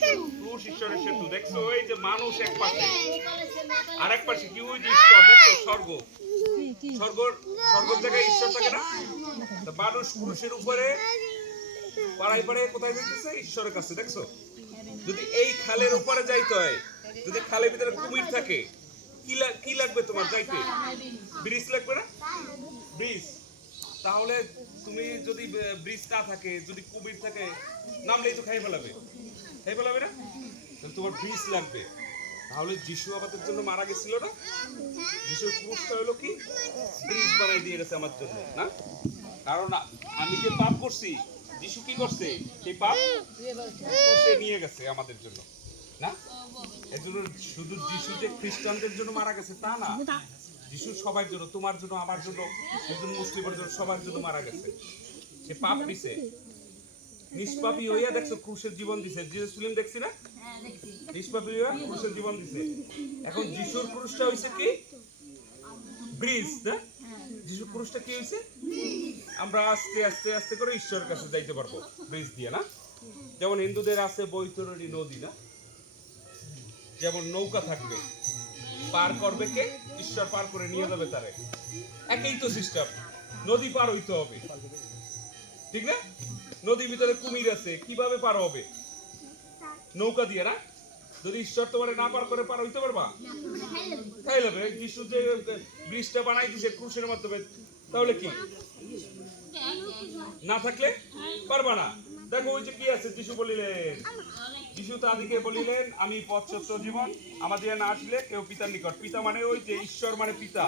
সেতু, ক্রুশ ঈশ্বরের সেতু। দেখছো এই যে মানুষ এক পাশে, আর এক পাশে কি ওই যে ঈশ্বর, দেখছো স্বর্গ, স্বর্গের জায়গায় ঈশ্বর থাকে না? তো মানুষ ক্রুশের উপরে পাড়ায় পাড়ায় কোথায় যাইতেছে? ঈশ্বরের কাছে। দেখছো, যদি এই খালের উপরে যাইতে হয়, যদি খালের ভিতরে কুমির থাকে, কি লাগবে তোমার যাইতে? ব্রিজ লাগবে না? ব্রিজ। তাহলে তুমি যদি ব্রিজ না থাকে, যদি কুমির থাকে, নামলেই তো খাই ফেলাবে না? তাহলে তোমার ব্রিজ লাগবে। তাহলে যিশু আমাদের জন্য মারা গেছিল না? যিশুর ক্রুশটা হলো কি? ব্রিজ বানাই দিয়ে গেছে আমার জন্য, না? কারণ আমি যে পাপ করছি, যিশু কি করছে? সেই পাপ ক্রুশে নিয়ে গেছে আমাদের জন্য, না? এজন্য শুধু যিশু যে খ্রিস্টানদের জন্য মারা গেছে তা না, যিশু সবার জন্য, তোমার জন্য, আমার জন্য, একজন মুসলিমের জন্য, সবার জন্য মারা গেছে। সে পাপ দিছে, নিষ্পাপী হইয়া দেখছো ক্রুশের জীবন দিছে। জিসাস ফিল্ম দেখছি না? নিষ্পাপী হইয়া ক্রুশের জীবন দিছে। এখন যিশুর ক্রুশটা হইছে কি? ব্রিজ, না? যিশুর ক্রুশটা কি হইছে? আমরা আস্তে আস্তে আস্তে করে ঈশ্বরের কাছে যাইতে পারবো ব্রিজ দিয়ে, না? যেমন হিন্দুদের আছে বৈতরণী নদী, না? যেমন নৌকা থাকবে, পার করবে কে? ঈশ্বর পার করে নিয়ে যাবে তারে। একই তো সিস্টেম, নদী পার হইতে হবে, ঠিক না? নদীর ভিতরে কুমির আছে, কিভাবে পার হবে? নৌকা দিয়ে, না? যদি ঈশ্বর তোমার না পার করে পার হইতে পারবা? তাই হবে। যিশু যে ব্রিজটা বানাই দিছে ক্রুশের মাধ্যমে, তাহলে কি না থাকলে পারবা না? দেখো ওই যে কি আছে, যিশু বলিলেন, যিশু তাদিকে বলিলেন, আমি পথ সত্য জীবন, আমাদের না আসলে কেউ পিতার নিকট। পিতা মানে ওই যে ঈশ্বর, মানে পিতা,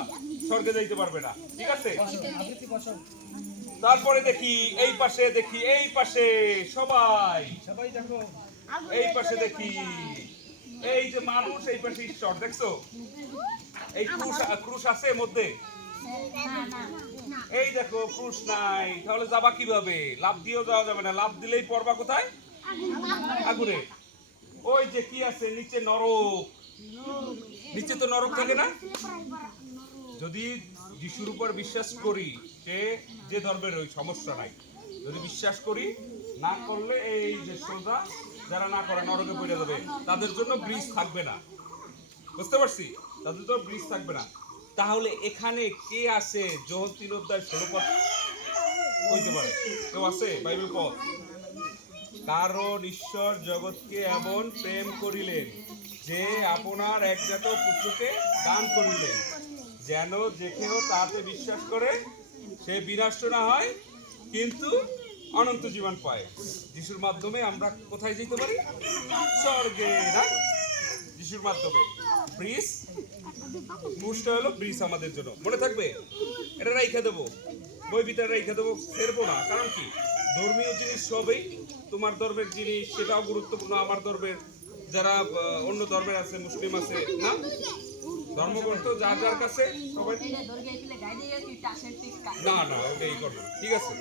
স্বর্গে যাইতে পারবে না, ঠিক আছে? তারপরে দেখি এই পাশে, দেখি এই পাশে, সবাই দেখো, এই পাশে দেখি এই যে মানুষ, এই পাশে ঈশ্বর। দেখছো এই ক্রুশ আছে মধ্যে? এই দেখো ক্রুশ নাই, তাহলে যাবা কিভাবে? লাভ দিয়েও যাওয়া যাবে না, লাভ দিলেই পড়বা কোথায়? আগুনে। ওই যে কি আছে নিচে? নরক। নিচে তো নরক থাকে না? যদি যিশুর উপর বিশ্বাস করি, সে যে ধর্মের, ওই সমস্যা নাই। যদি বিশ্বাস করি, না করলে এই যে সোজা, যারা না করে নরকে পড়ে যাবে, তাদের জন্য ব্রিজ থাকবে না। বুঝতে পারছি? তাদের তো ব্রিজ থাকবে না। তাহলে এখানে কে আছে যোহন 3:16 পদ কইতে পারে? কেউ আছে বাইবেল পদ? কারণ ঈশ্বর জগৎকে এমন প্রেম করিলেন যে আপনার একজাত পুত্রকে দান করিলেন, যেন যে কেউ তাতে বিশ্বাস করে সে বিনষ্ট না হয়, কিন্তু অনন্ত জীবন পায়। যিশুর মাধ্যমে আমরা কোথায় যেতে পারি? স্বর্গে, না? যিশুর মাধ্যমে ব্রিজ, ক্রুশটা হলো ব্রিজ আমাদের জন্য। মনে থাকবে? এটা রাইখা দেবো, বই ভিতরে রাইখা দেবো, ছেড়বো না। কারণ কি? ধর্মীয় জিনিস সবই, তোমার ধর্মের জিনিস সেটাও গুরুত্বপূর্ণ, আমার ধর্মের, যারা অন্য ধর্মের আছে, মুসলিম আছে, না? ধর্মগ্রন্থ যার যার কাছে সবাই, না না ওটাই করবো, ঠিক আছে?